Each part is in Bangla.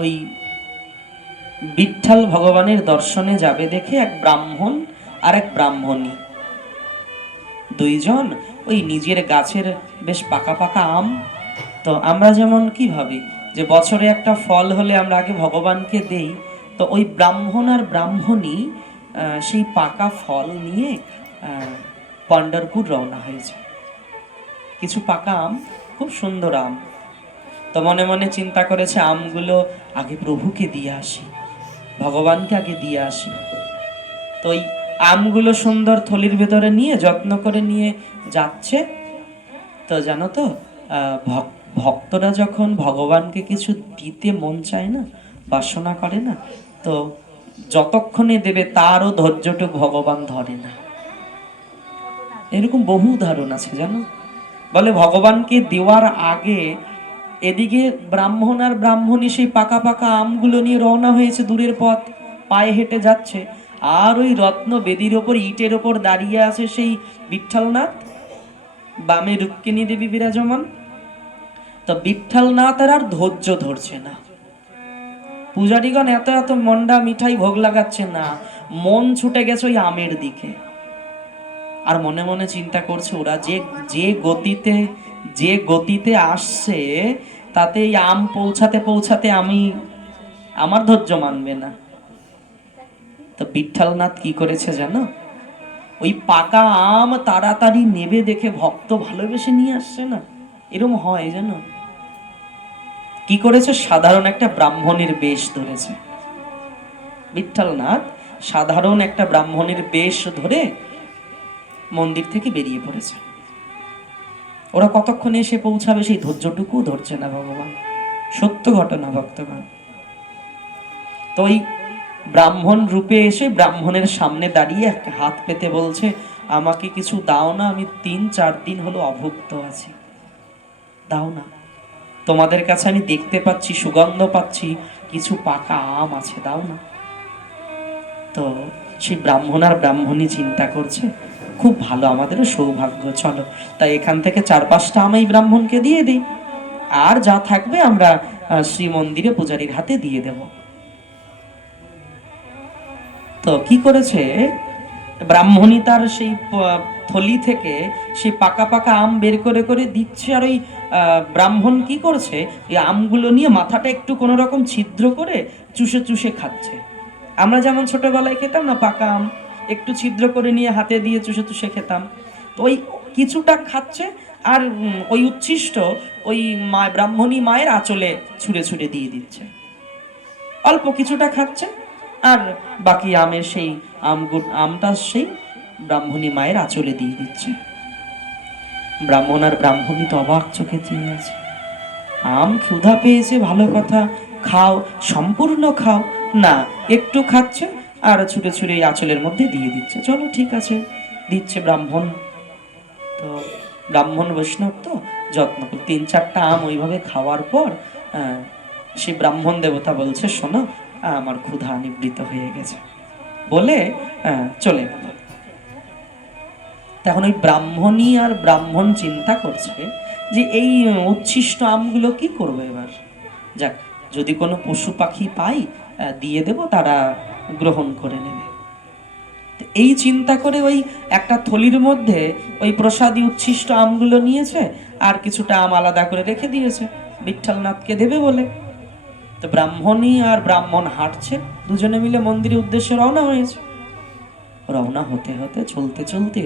ওই বিঠ্ঠল ভগবানের দর্শনে যাবে দেখে এক ব্রাহ্মণ আর এক ব্রাহ্মণী দুইজন ওই নিজের গাছের বেশ পাকা পাকা আম। তো আমরা যেমন কি ভাবি যে বছরে একটা ফল হলে আমরা আগে ভগবানকে দেই, তো ওই ব্রাহ্মণ আর ব্রাহ্মণী সেই পাকা ফল নিয়ে পন্ডরপুর রওনা হয়েছে। কিছু পাকা আম, খুব সুন্দর আম। তো মনে মনে চিন্তা করেছে আমগুলো আগে প্রভুকে দিয়ে আসি, ভগবানকে আগে দিয়ে আসি। তো ওই আমগুলো সুন্দর থলির ভেতরে নিয়ে যত্ন করে নিয়ে যাচ্ছে। তো জানো তো ভক্তরা যখন ভগবানকে কিছু দিতে মন চায় না, বাসনা করে না, তো যতক্ষণে দেবে তারও ধৈর্যটুক ভগবান ধরে না। এরকম বহু উদাহরণ আছে জানো। বলে ভগবানকে দেওয়ার আগে এদিকে ব্রাহ্মণ আর ব্রাহ্মণী সেই পাকা পাকা আমগুলো নিয়ে রওনা হয়েছে, দূরের পথ পায়ে হেঁটে যাচ্ছে। আর ওই রত্ন বেদির ওপর ইটের ওপর দাঁড়িয়ে আছে সেই বিঠ্ঠলনাথ, বামে রুক্মিণী দেবী বিরাজমান। তো বিঠ্ঠলনাথ আর ধৈর্য ধরছে না। পূজারীগণ এত এত মন্ডা মিঠাই ভোগ লাগাচ্ছে না, মন ছুটে গেছে ওই আমের দিকে। আর মনে মনে চিন্তা করছে ওরা যে যে গতিতে যে গতিতে আসছে, তাতে এই আম পৌঁছাতে পৌঁছাতে আমার ধৈর্য মানবে না। তো বিঠ্ঠলনাথ কি করেছে জানো, ওই পাকা আম তাড়াতাড়ি নেবে দেখে ভক্ত ভালোবেসে নিয়ে আসছে না, এরম হয় জানো। কি করেছে, সাধারণ একটা ব্রাহ্মণের বেশ ধরেছে বিঠ্ঠলনাথ, সাধারণ একটা ব্রাহ্মণের বেশ ধরে মন্দির থেকে বেরিয়ে পড়েছে। ওরা কতক্ষণে এসে পৌঁছাবে সেই ধৈর্যটুকু ধরছে না ভগবান। সত্য ঘটনা ভক্তগণ। তো ওই ব্রাহ্মণ রূপে এসে ব্রাহ্মণের সামনে দাঁড়িয়ে একটা হাত পেতে বলছে, আমাকে কিছু দাও না, আমি 3-4 দিন হলো অভুক্ত আছি, দাও না। তোমাদের কাছে আমি দেখতে পাচ্ছি, সুগন্ধ পাচ্ছি, কিছু পাকা আম আছে, দাও না। তো সেই ব্রাহ্মণ আর ব্রাহ্মণী চিন্তা করছে, খুব ভালো, আমাদেরও সৌভাগ্য, চলো তাই এখান থেকে 4-5টা আম এই ব্রাহ্মণকে দিয়ে দিই, আর যা থাকবে আমরা শ্রীমন্দিরে পূজারীর হাতে দিয়ে দেব। তো কি করেছে, ব্রাহ্মণী তার সেই থলি থেকে সেই পাকা পাকা আম বের করে করে দিচ্ছে। আর ওই ব্রাহ্মণ কি করছে, এই আমগুলো নিয়ে মাথাটা একটু কোনো রকম ছিদ্র করে চুষে চুষে খাচ্ছে। আমরা যেমন ছোটবেলায় খেতাম না পাকা আম, একটু ছিদ্র করে নিয়ে হাতে দিয়ে চুষে চুষে খেতাম। তো ওই কিছুটা খাচ্ছে, আর ওই উচ্ছিষ্ট ওই ব্রাহ্মণী মায়ের আঁচলে ছুঁড়ে ছুঁড়ে দিয়ে দিচ্ছে। অল্প কিছুটা খাচ্ছে, আর বাকি আমের সেই আমটা সেই ব্রাহ্মণী মায়ের আঁচলে দিয়ে দিচ্ছে। ব্রাহ্মণ আর ব্রাহ্মণী তো অবাক চোখে চেয়ে আছে। আম ক্ষুধা পেয়েছে, ভালো কথা, খাও, সম্পূর্ণ খাও না, একটু খাচ্ছে আর ছুটে ছুটে এই আঁচলের মধ্যে দিয়ে দিচ্ছে। চলো ঠিক আছে, দিচ্ছে ব্রাহ্মণ। তো ব্রাহ্মণ বৈষ্ণব তো যত্ন করে 3-4টা আম ওইভাবে খাওয়ার পর সে ব্রাহ্মণ দেবতা বলছে, শোনো, আমার ক্ষুধা নিবৃত হয়ে গেছে বলে চলে গেল। তখন ওই ব্রাহ্মণী আর ব্রাহ্মণ চিন্তা করছে যে এই উচ্ছিষ্ট আমগুলো কি করবো এবার, যাক যদি কোনো পশু পাখি পাই দিয়ে দেব, তারা গ্রহণ করে নেবে। এই চিন্তা করে ওই একটা থলির মধ্যে ওই প্রসাদী উচ্ছিষ্ট আমগুলো নিয়েছে, আর কিছুটা আম আলাদা করে রেখে দিয়েছে বিঠ্ঠলনাথকে দেবে বলে। তো ব্রাহ্মণী আর ব্রাহ্মণ হাঁটছে, দুজনে মিলে মন্দিরের উদ্দেশ্যে রওনা হয়েছে। রওনা হতে হতে চলতে চলতে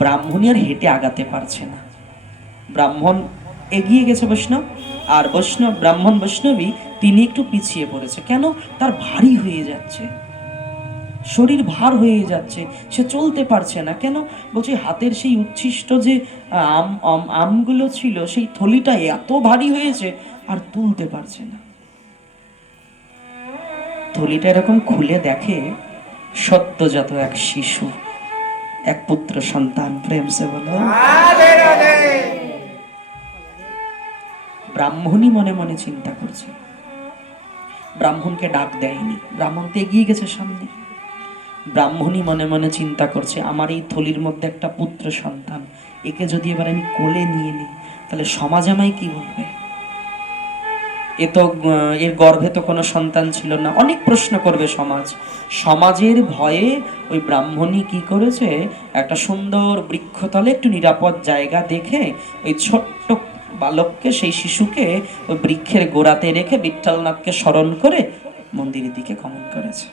ব্রাহ্মণী আর হেঁটে আগাতে পারছে না। ব্রাহ্মণ এগিয়ে গেছে বৈষ্ণব, আর ব্রাহ্মণ বৈষ্ণবী তিনি একটু পিছিয়ে পড়েছে। কেন, তার ভারী হয়ে যাচ্ছে, শরীর ভার হয়ে যাচ্ছে, সে চলতে পারছে না। কেন, বলছে হাতের সেই উচ্ছিষ্ট যে আমগুলো ছিল, সেই থলিটা এত ভারী হয়েছে আর তুলতে পারছে না। থলিটা এরকম খুলে দেখে, সদ্যজাত এক শিশু, এক পুত্র সন্তান। প্রেম সে বলো। ব্রাহ্মণী মনে মনে চিন্তা করছে, ব্রাহ্মণকে ডাক দেয়নি, ব্রাহ্মণ তো এগিয়ে গেছে সামনে। ব্রাহ্মণী মনে মনে চিন্তা করছে, আমার এই থলির মধ্যে একটা পুত্র সন্তান, একে যদি এবার আমি কোলে নিয়ে নিই, তাহলে সমাজ আমায় কি বলবে। এ তো এর গর্ভে তো কোনো সন্তান ছিল না, অনেক প্রশ্ন করবে সমাজ। সমাজের ভয়ে ওই ব্রাহ্মণী কি করেছে, একটা সুন্দর বৃক্ষতলে একটু নিরাপদ জায়গা দেখে ওই ছোট্ট বালককে, সেই শিশুকে ওই বৃক্ষের গোড়াতে রেখে বিঠ্ঠলনাথকে স্মরণ করে মন্দিরের দিকে গমন করেছে।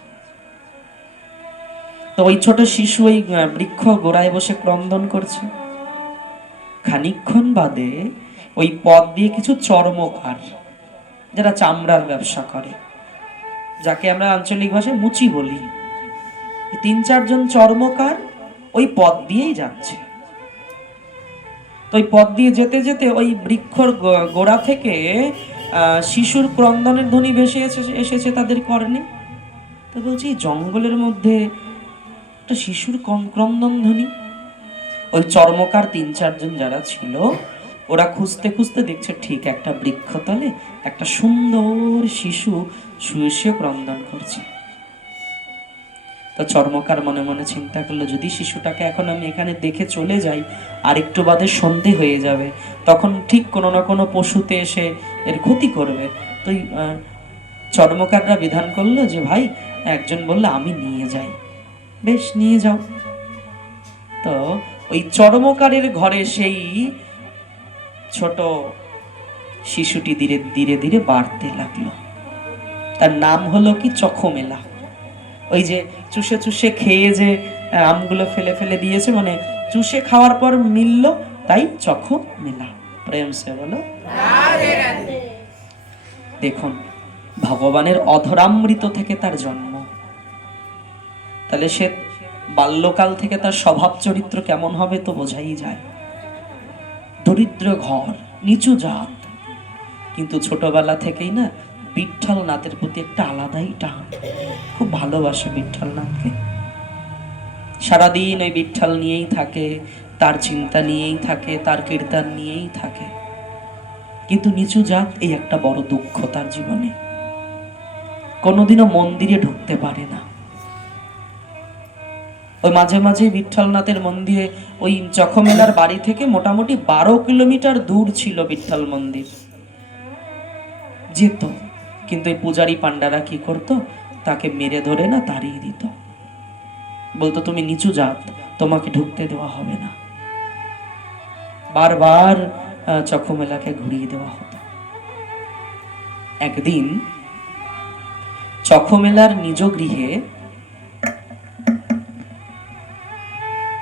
তো ওই ছোট শিশু ওই বৃক্ষ গোড়ায় বসে ক্রন্দন করছে। খানিকক্ষণ বাদে ওই পথ দিয়ে কিছু চর্মকার, যারা চামড়ার ব্যবসা করে, যাকে আমরা আঞ্চলিক ভাষায় মুচি বলি, 3-4 জন চর্মকার ওই পথ দিয়েই যাচ্ছে। তো ওই পথ দিয়ে যেতে যেতে ওই বৃক্ষর গোড়া থেকে শিশুর ক্রন্দনের ধ্বনি ভেসে এসেছে তাদের কর্ণে। তো বলছি, জঙ্গলের মধ্যে একটা শিশুর ক্রন্দন ধ্বনি। ওই চর্মকার 3-4 জন যারা ছিল, ওরা খুঁজতে খুঁজতে দেখছে ঠিক একটা বৃক্ষতলে একটা সুন্দর শিশু শুয়ে শুয়ে ক্রন্দন করছে। তো চর্মকার মনে মনে চিন্তা করলো, যদি শিশুটাকে এখন আমি এখানে দেখে চলে যাই, আর একটু বাদে সন্ধে হয়ে যাবে, তখন ঠিক কোনো না কোনো পশুতে এসে এর ক্ষতি করবে। তো চর্মকাররা বিধান করলো যে ভাই, একজন বললো আমি নিয়ে যাই। বেশ, নিয়ে যাও। তো ওই চর্মকারের ঘরে সেই ছোট শিশুটি ধীরে ধীরে ধীরে বাড়তে লাগলো। তার নাম হলো কি, চখমেলা। ওই যে চুষে চুষে খেয়ে যে আমগুলো ফেলে ফেলে দিয়েছে, মানে চুষে খাওয়ার পর মিলল, তাই চখমেলা। প্রেম সে বলো রাধে রাধে। দেখুন, ভগবানের অধরামৃত থেকে তার জন্ম, তাহলে সে বাল্যকাল থেকে তার স্বভাব চরিত্র কেমন হবে তো বোঝাই যায়। দরিদ্র ঘর, নিচু জাত, কিন্তু ছোটবেলা থেকেই না বিঠ্ঠলনাথের প্রতি একটা আলাদাই টান, খুব ভালোবাসে বিঠ্ঠলনাথকে। সারাদিন ওই বিঠ্ঠল নিয়েই থাকে, তার চিন্তা নিয়েই থাকে, তার কীর্তন নিয়েই থাকে। কিন্তু নিচু জাত, এই একটা বড় দুঃখ তার জীবনে, কোনোদিনও মন্দিরে ঢুকতে পারে না। ওই মাঝে মাঝে বিঠ্ঠলনাথের মন্দিরে, ওই চখমেলার বাড়ি থেকে মোটামুটি 12 কিলোমিটার দূর ছিল বিঠ্ঠল মন্দির, যেত। কিন্তু এই পূজারী পান্ডারা কি করতো, তাকে মেরে ধরে না তাড়িয়ে দিত, বলতো তুমি নিচু জাত, তোমাকে ঢুকতে দেওয়া হবে না। বারবার চখমেলাকে ঘুরিয়ে দেওয়া হতো। একদিন চখমেলার নিজ গৃহে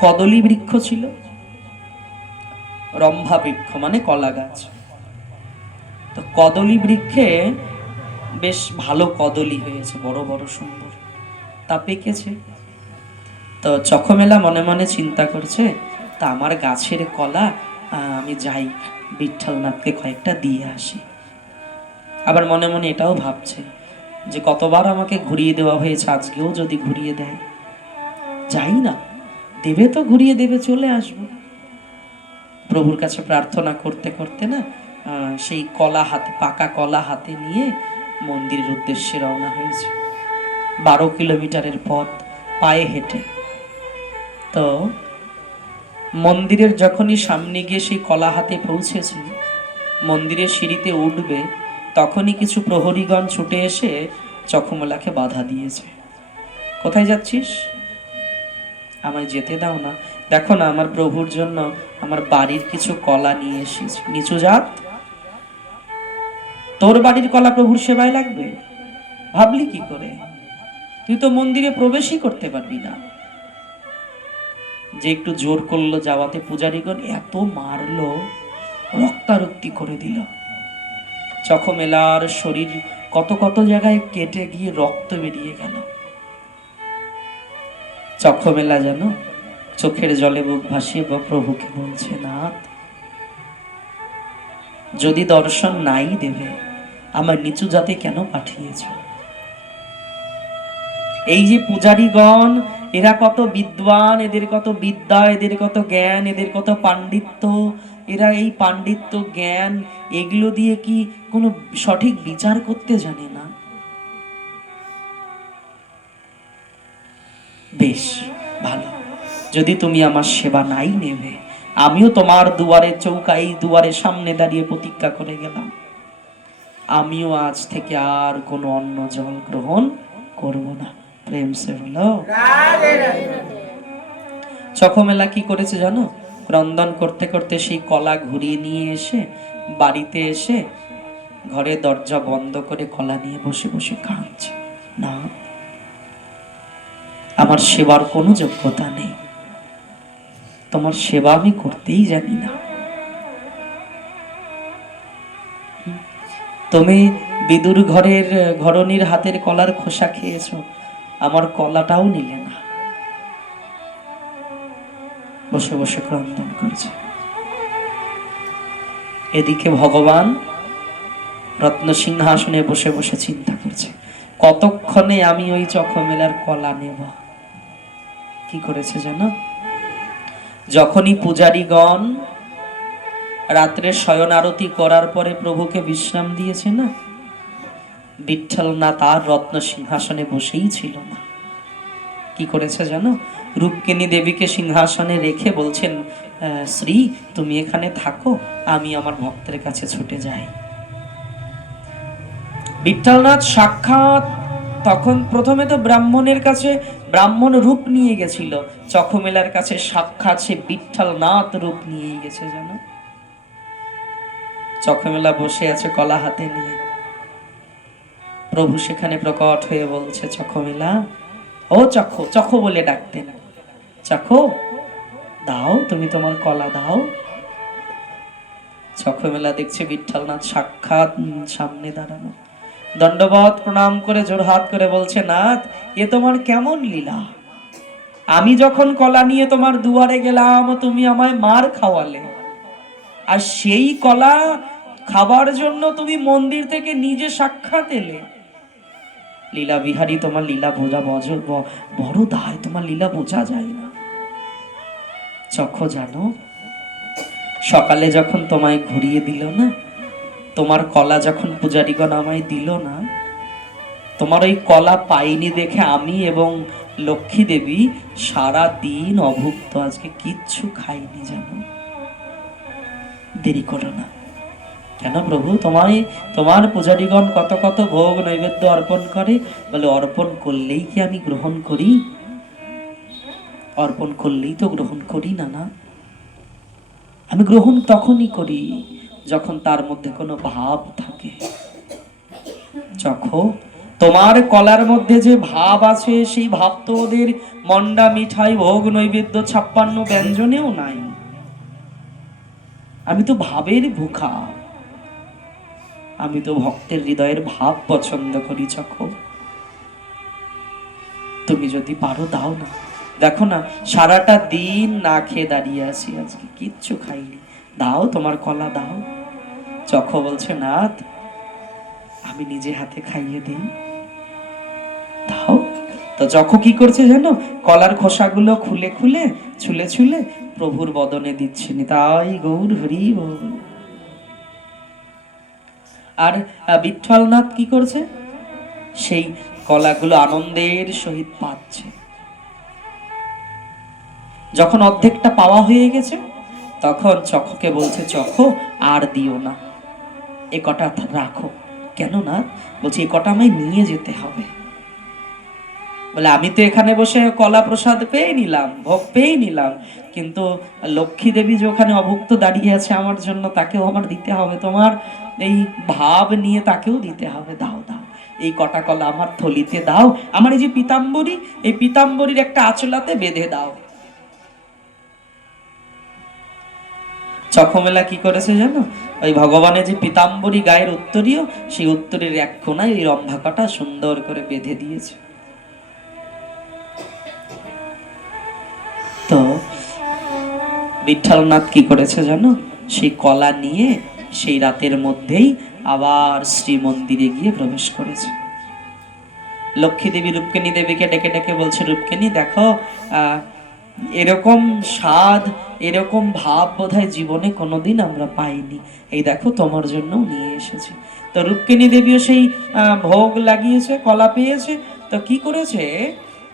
কদলী বৃক্ষ ছিল, রম্ভা বৃক্ষ মানে কলা গাছ। তো কদলী বৃক্ষে বেশ ভালো কদলী হয়েছে, বড় বড় সুন্দর, তা পেকেছে। তো চখমেলা মনে মনে চিন্তা করছে, তা আমার গাছের কলা আমি যাই বিঠ্ঠলনাথকে কয়েকটা দিয়ে আসি। আবার মনে মনে এটাও ভাবছে যে কতবার আমাকে ঘুরিয়ে দেওয়া হয়েছে, আজকেও যদি ঘুরিয়ে দেয়, যাই না, দেবে তো ঘুরিয়ে দেবে, চলে আসবো। প্রভুর কাছে প্রার্থনা করতে করতে না সেই কলা হাতে, পাকা কলা হাতে নিয়ে মন্দিরের উদ্দেশ্যে রওনা হয়েছে। 12 কিলোমিটারের পথ পায়ে হেঁটে। তো মন্দিরের যখনই সামনে গিয়ে সেই কলা হাতে পৌঁছেছি, মন্দিরের সিঁড়িতে উঠবে, তখনই কিছু প্রহরীগণ ছুটে এসে চখমেলাকে বাধা দিয়েছে। কোথায় যাচ্ছিস? আমায় যেতে দাও না, দেখো না আমার প্রভুর জন্য আমার বাড়ির কিছু কলা নিয়ে এসেছি। নিচু জাত, তোর বাড়ির কলা প্রভুর সেবায় লাগবে? ভাবলি কি করে? তুই তো মন্দিরে প্রবেশই করতে পারবি না। যে একটু জোর করলো যাওয়াতে, পূজারীগণ এত মারলো, রক্তারক্তি করে দিল। চখমেলার শরীর কত কত জায়গায় কেটে গিয়ে রক্ত বেরিয়ে গেল। চখমেলা যেন চোখের জলে বুক ভাসিয়ে প্রভুকে বলছে, নাথ, যদি দর্শন নাই দেবে, আমার নিচু জাতে কেন পাঠিয়েছ? এই যে পূজারীগণ, এরা কত বিদ্বান, এদের কত বিদ্যা, এদের কত জ্ঞান, এদের কত পাণ্ডিত্য, এরা এই পাণ্ডিত্য জ্ঞান এগুলো দিয়ে কি কোনো সঠিক বিচার করতে জানে না? বেশ ভালো, যদি তুমি আমার সেবা নাই নেবে, আমিও তোমার দুয়ারে চৌকা, এই দুয়ারে সামনে দাঁড়িয়ে প্রতিজ্ঞা করে গেলাম, আমিও আজ থেকে আর কোনো অন্য জল গ্রহণ করব না। প্রেম সে হলো। চখমেলা কি করেছে জানো? ক্রন্দন করতে করতে সেই কলা ঘুরিয়ে নিয়ে এসে বাড়িতে এসে ঘরে দরজা বন্ধ করে কলা নিয়ে বসে বসে কাঁদছে। না, আমার সেবার কোনো যোগ্যতা নেই, তোমার সেবা আমি করতেই জানি না। তুমি বিদুর ঘরের ঘরণীর হাতের কলার খোসা খেয়েছো, আমার কলাটাও নিলে না। বসে বসে ক্রন্দন করছে। এদিকে ভগবান রত্ন সিংহাসনে বসে বসে চিন্তা করছে, কতক্ষণে আমি ওই চখমেলার কলা নেব। কি করেছে জানো? যখনই পূজারীগণ রাত্রে শয়ন আরতি করার পরে প্রভুকে বিশ্রাম দিয়েছে না, বিঠ্ঠলনাথ আর রত্ন সিংহাসনে বসেই ছিল না। কি করেছে জানো? রূপকেনী দেবীকে সিংহাসনে রেখে বলছেন, শ্রী তুমি এখানে থাকো, আমি আমার ভক্তের কাছে ছুটে যাই। বিঠ্ঠলনাথ সাক্ষাৎ তখন প্রথমে তো ব্রাহ্মণের কাছে ব্রাহ্মণ রূপ নিয়ে গেছিল, চখমেলার কাছে সাক্ষাৎ সে বিঠ্ঠলনাথ রূপ নিয়ে গেছে জানো। চখমেলা বসে আছে কলা হাতে নিয়ে, প্রভু সেখানে প্রকট হয়ে বলছে, চখমেলা, ও চখো, চখো বলে ডাকতেন, চখো দাও, তুমি তোমার কলা দাও। চখমেলা দেখছে বিঠ্ঠলনাথ সাক্ষাৎ সামনে দাঁড়ানো, দণ্ডবত প্রণাম করে জোড়হাত করে বলছে, নাথ এ তোমার কেমন লীলা? আমি যখন কলা নিয়ে তোমার দুয়ারে গেলাম তুমি আমায় মার খাওয়ালে, আর সেই কলা খাবার জন্য তুমি মন্দির থেকে নিজে সাক্ষাৎ এলে। লীলা বিহারী, তোমার লীলা বোঝা বড় দায়, তোমার লীলা বোঝা যায় না। চখ জানো, সকালে যখন তোমায় ঘুরিয়ে দিল না, তোমার কলা যখন পূজারীগণ আমায় দিল না, তোমার ওই কলা পাইনি দেখে আমি এবং লক্ষ্মী দেবী সারা দিন অভুক্ত, আজকে কিচ্ছু খাইনি জানো। দেরি করো না। কেন প্রভু? তোমার পূজারীগণ কত কত ভোগ নৈবেদ্য অর্পণ করে, বলে অর্পণ করলেই কি আমি গ্রহণ করি? অর্পণ করলেই তো গ্রহণ করি না। না, আমি গ্রহণ তখনই করি যখন তার মধ্যে কোনো ভাব থাকে। চখো, তোমার কলার মধ্যে যে ভাব আছে সেই ভাব তো ওদের মন্ডা মিঠাই ভোগ নৈবেদ্য 56 ব্যঞ্জনেও নাই। আমি তো ভাবের ভুখা, আমি তো ভক্তের হৃদয়ের ভাব পছন্দ করি। চখো, তুমি যদি পারো দাও না। দেখো না, সারাটা দিন না খেয়ে দাঁড়িয়ে আছি, আজকে কিচ্ছু খাইনি, দাও তোমার কলা দাও। চখো বলছে, নাথ আমি নিজে হাতে খাইয়ে দিই, দাও। তো চখো কি করছে জানো? কলার খোসাগুলো খুলে খুলে ছুলে ছুলে প্রভুর বদনে দিচ্ছে, তাই গৌর হরি বল। আর বিঠ্ঠলনাথ কি করছে? সেই কলাগুলো আনন্দের সহিত পাচ্ছে। যখন অর্ধেকটা পাওয়া হয়ে গেছে, তখন চখকে বলছে, চখো আর দিও না, এ কটা রাখো। কেন না? বলছি এ কটা আমায় নিয়ে যেতে হবে। বলে আমি তো এখানে বসে কলা প্রসাদ পেয়ে নিলাম, ভোগ পেয়ে নিলাম, কিন্তু লক্ষ্মী দেবী যে ওখানে অভুক্ত দাঁড়িয়ে আছে আমার জন্য, তাকেও আমার দিতে হবে, তোমার এই ভাব নিয়ে তাকেও দিতে হবে, দাও দাও, এই কটা কলা আমার থলিতে দাও, আমার এই যে পীতাম্বরী, এই পীতাম্বরীর একটা আঁচলাতে বেঁধে দাও। চখমেলা কি করেছে জানো? ওই ভগবানের যে পীতাম্বরী গায়ের উত্তরীয়, সেই উত্তরের এক কোনায় ওই রম্ভা কটা সুন্দর করে বেঁধে দিয়েছে। তো বিঠ্ঠলনাথ কি করেছে জানো? সেই কলা নিয়ে সেই রাতের মধ্যেই আবার শ্রীমন্দিরে গিয়ে প্রবেশ করেছে। লক্ষ্মী দেবী রূপকেনী দেবীকে ডেকে ডেকে বলছে, রূপকেনী দেখো, এরকম স্বাদ, এরকম ভাব বোধহয় জীবনে কোনোদিন আমরা পাইনি, এই দেখো তোমার জন্য নিয়ে এসেছি। তো রূপকেনী দেবীও সেই ভোগ লাগিয়েছে, কলা পেয়েছে। তো কি করেছে?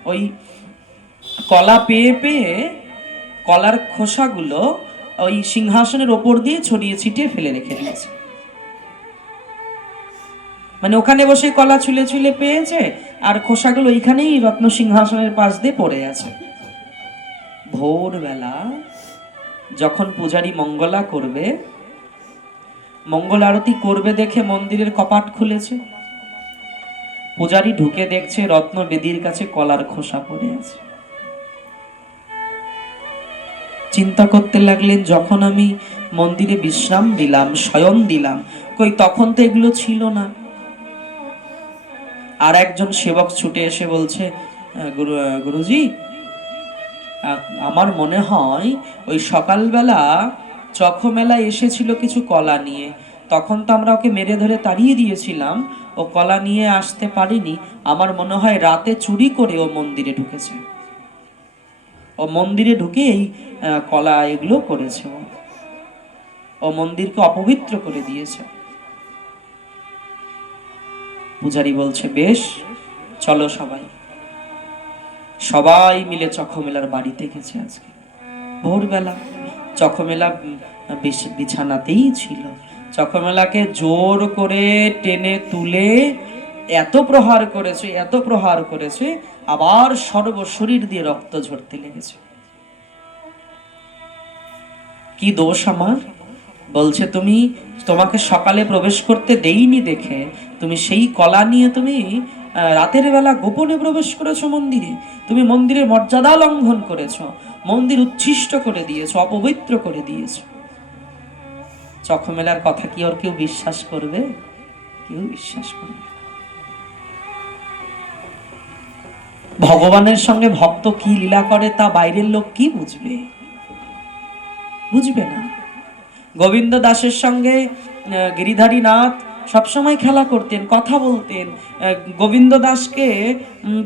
ওই কলা পেয়ে পেয়ে কলার খোসাগুলো ওই সিংহাসনের ওপর দিয়ে ছড়িয়ে ছিটিয়ে ফেলে রেখে দিয়েছে। মানে ওখানে বসে কলা ছুলে ছুলে পেয়েছে, আর খোসাগুলো ওইখানেই রত্ন সিংহাসনের পাশ দিয়ে পড়ে আছে। ভোরবেলা যখন পূজারী মঙ্গলা করবে, মঙ্গল আরতি করবে দেখে মন্দিরের কপাট খুলেছে, পূজারী ঢুকে দেখছে রত্ন বেদির কাছে কলার খোসা পড়ে আছে। চিন্তা করতে লাগলেন, যখন আমি মন্দিরে বিশ্রাম দিলাম, শয়ন দিলাম, কই তখন তো এগুলো ছিল না। আর একজন সেবক ছুটে এসে বলছে, গুরুজি, আমার মনে হয় ওই সকালবেলা চক্ষমেলা এসেছিল কিছু কলা নিয়ে, তখন তো আমরা ওকে মেরে ধরে তাড়িয়ে দিয়েছিলাম, ও কলা নিয়ে আসতে পারিনি। আমার মনে হয় রাতে চুরি করে ও মন্দিরে ঢুকেছে, ও মন্দিরে ঢুকে এই কলা এগুলো করেছে, ও মন্দিরকে অপবিত্র করে দিয়েছে। পূজারী বলছে, বেশ, চলো সবাই। সবাই মিলে চক্ষমেলার বাড়িতে গেছে। আজকে ভোরবেলা চক্ষমেলা বিছানাতেই ছিল। চক্ষমেলাকে জোর করে টেনে তুলে এত প্রহার করেছে, এত প্রহার করেছে, আবার সর্বশরীর দিয়ে রক্ত ঝরতে লেগেছে। কি দোষ আমার? বলছে, তোমাকে সকালে প্রবেশ করতে দেইনি দেখে তুমি সেই কলা নিয়ে তুমি রাতের বেলা গোপনে প্রবেশ করেছো মন্দিরে, তুমি মন্দিরের মর্যাদা লঙ্ঘন করেছো, মন্দির উচ্ছিষ্ট করে দিয়েছো, অপবিত্র করে দিয়েছো। চক্ষমেলার কথা কি ওর কেউ বিশ্বাস করবে? কেউ বিশ্বাস করবে। ভগবানের সঙ্গে ভক্ত কি লীলা করে তা বাইরের লোক কি বুঝবে? বুঝবে না। গোবিন্দ দাসের সঙ্গে গিরিধারী নাথ সবসময় খেলা করতেন, কথা বলতেন। গোবিন্দ দাসকে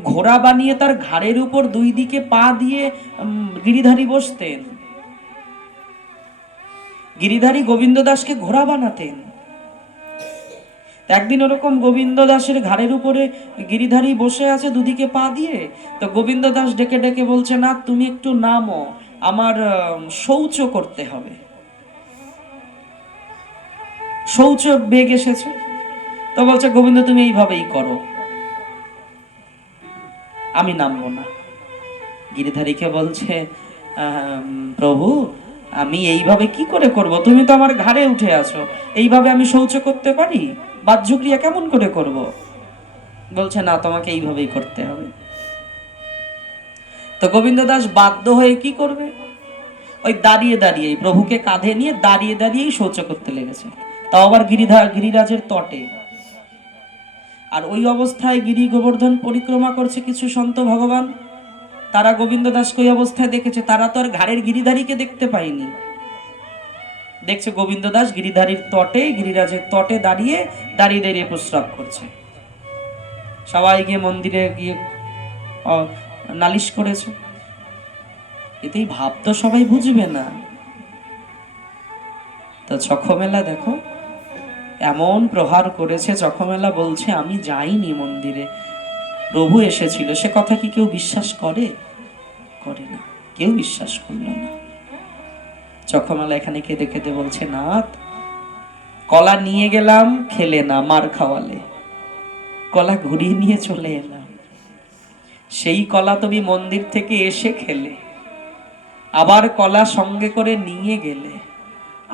ঘোড়া বানিয়ে তার ঘাড়ের উপর দুই দিকে পা দিয়ে গিরিধারী বসতেন। গিরিধারী গোবিন্দ দাসকে ঘোড়া বানাতেন। একদিন ওরকম গোবিন্দ দাসের ঘাড়ের উপরে গিরিধারী বসে আছে দুদিকে পা দিয়ে, তো গোবিন্দ দাস ডেকে ডেকে বলছে, না তুমি একটু নামো, আমার শৌচ করতে হবে, শৌচ বেগ এসেছে। তো বলছে, গোবিন্দ তুমি এইভাবেই করো, আমি নামবো না। গিরিধারীকে বলছে, প্রভু আমি এইভাবে কি করে করব? তুমি তো আমার ঘাড়ে উঠে আছো, এইভাবে আমি শৌচ করতে পারি? বাহ্যক্রিয়া কেমন করে করব? বলছে, না তোমাকে এইভাবেই করতে হবে। তো গোবিন্দ দাস বাধ্য হয়ে কি করবে? ওই দাঁড়িয়ে দাঁড়িয়ে প্রভুকে কাঁধে নিয়ে দাঁড়িয়ে দাঁড়িয়েই শৌচ করতে লেগেছে, তাও আবার গিরিরাজের তটে। আর ওই অবস্থায় গিরি গোবর্ধন পরিক্রমা করছে কিছু সন্ত ভগবান, তারা গোবিন্দ দাসকে ওই অবস্থায় দেখেছে। তারা তো আর ঘাড়ের গিরিধারীকে দেখতে পায়নি, দেখছে গোবিন্দ দাস গিরিধারীর তটে, গিরিরাজের তটে দাঁড়িয়ে দাঁড়িয়ে দাঁড়িয়ে প্রস্রাব করছে। সবাই গিয়ে মন্দিরে গিয়ে নালিশ করেছে। এতেই ভাব তো সবাই বুঝবে না। তো চক্ষমেলা দেখো এমন প্রহার করেছে, চক্ষমেলা বলছে, আমি যাইনি মন্দিরে, প্রভু এসেছিল। সে কথা কি কেউ বিশ্বাস করে? করে না, কেউ বিশ্বাস করল না। চক্ষমেলা এখানে কেঁদে কেঁদে বলছে, নাথ কলা নিয়ে গেলাম, খেলে না, মার খাওয়ালে, কলা ঘুরিয়ে নিয়ে চলে এলাম, সেই কলা তুমি মন্দির থেকে এসে খেলে, আবার কলা সঙ্গে করে নিয়ে গেলে,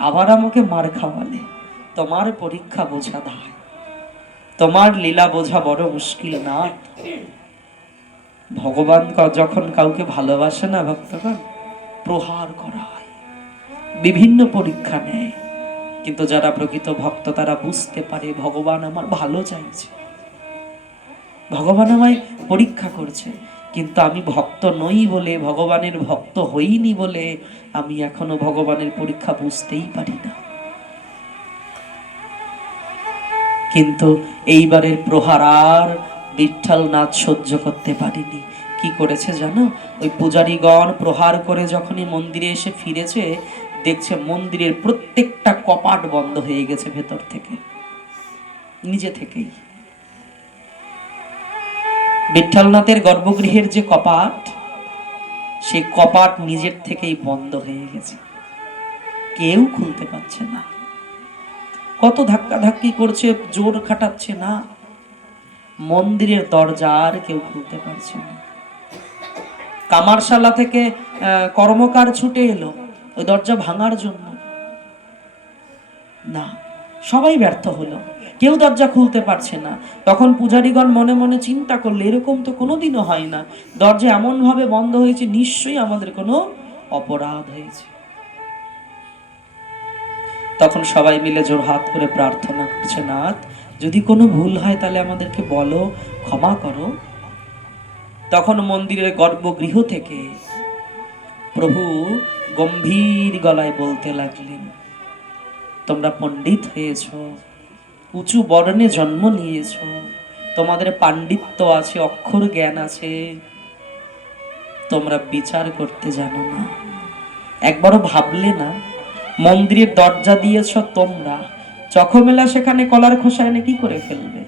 আবার আমাকে মার খাওয়ালে। তোমার পরীক্ষা বোঝা দায়, তোমার লীলা বোঝা বড় মুশকিল। না, ভগবান যখন কাউকে ভালোবাসে না ভক্তগণ, প্রহার করা হয়, বিভিন্ন পরীক্ষা নেয়। কিন্তু যারা প্রকৃত ভক্ত তারা বুঝতে পারে ভগবান আমার ভালো চাইছে, ভগবান আমায় পরীক্ষা করছে। কিন্তু আমি ভক্ত নই বলে, ভগবানের ভক্ত হইনি বলে আমি এখনো ভগবানের পরীক্ষা বুঝতেই পারি না। কিন্তু এইবারের প্রহার আর বিঠ্ঠলনাথ সহ্য করতে পারিনি। কি করেছে জানো? ওই পূজারীগণ প্রহার করে যখনই মন্দিরে এসে ফিরেছে, দেখছে মন্দিরের প্রত্যেকটা কপাট বন্ধ হয়ে গেছে ভেতর থেকে, নিজে থেকেই। বিঠ্ঠলনাথের গর্ভগৃহের যে কপাট, সেই কপাট নিজের থেকেই বন্ধ হয়ে গেছে, কেউ খুলতে পারছে না। কত ধাক্কাধাক্কি করছে, জোর খাটাচ্ছে, না, মন্দিরের দরজা আর কেউ খুলতে পারছে না। কামারশালা থেকে কর্মকার ছুটে এলো ওই দরজা ভাঙার জন্য, না, সবাই ব্যর্থ হলো, কেউ দরজা খুলতে পারছে না। তখন পূজারীগণ মনে মনে চিন্তা করলো, এরকম তো কোনোদিনও হয় না, দরজা এমন ভাবে বন্ধ হয়েছে, নিশ্চয়ই আমাদের কোনো অপরাধ হয়েছে। তখন সবাই মিলে জোর হাত করে প্রার্থনা করছে, নাথ, যদি কোনো ভুল হয় তাহলে আমাদেরকে বলো, ক্ষমা করো। তখন মন্দিরের গর্ভগৃহ থেকে প্রভু গম্ভীর গলায় বলতে লাগলেন, তোমরা পণ্ডিত হয়েছ, উঁচু বর্ণে জন্ম নিয়েছ, তোমাদের পাণ্ডিত্য আছে, অক্ষর জ্ঞান আছে, তোমরা বিচার করতে জানো না। একবারও ভাবলে না, মন্দিরের দরজা দিয়েছ তোমরা, চখমেলা সেখানে কলার খোসা এনে কি করে ফেলবে?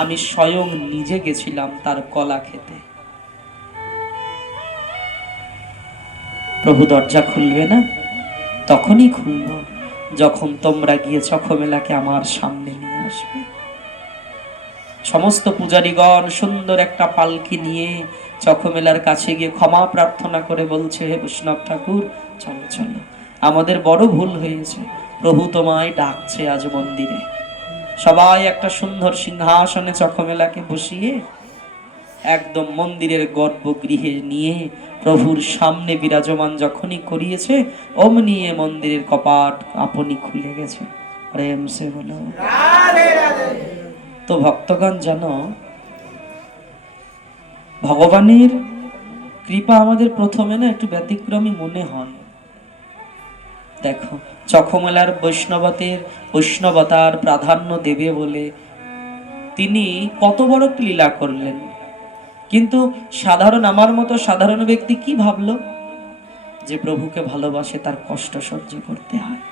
আমি স্বয়ং নিজে গেছিলাম তার কলা খেতে। প্রভু দরজা খুলবে না? তখনই খুলব যখন তোমরা গিয়ে চখমেলাকে আমার সামনে নিয়ে আসবে। সমস্ত পূজারীগণ সুন্দর একটা পালকি নিয়ে চখমেলার কাছে গিয়ে ক্ষমা প্রার্থনা করে বলছে, হে বৈষ্ণব ঠাকুর, চলো চলো, আমাদের বড় ভুল হয়েছে, প্রভু তোমায় ডাকছে আজ মন্দিরে। সবাই একটা সুন্দর সিংহাসনে চখমেলাকে বসিয়ে একদম মন্দিরের গর্ভগৃহে নিয়ে প্রভুর সামনে বিরাজমান যখনই করিয়েছে, অমনি মন্দিরের কপাট আপনি খুলে গেছে। প্রেম সে বলো রাধে রাধে। তো ভক্তগণ জানো, ভগবানের কৃপা আমাদের প্রথমে না একটু ব্যতিক্রমী মনে হয়। দেখো, চখমেলার বৈষ্ণবতার প্রাধান্য দেবে বলে তিনি কত বড় লীলা করলেন, কিন্তু সাধারণ আমার মতো সাধারণ ব্যক্তি কি ভাবলো, যে প্রভুকে ভালোবাসে তার কষ্ট সহ্য করতে হয়।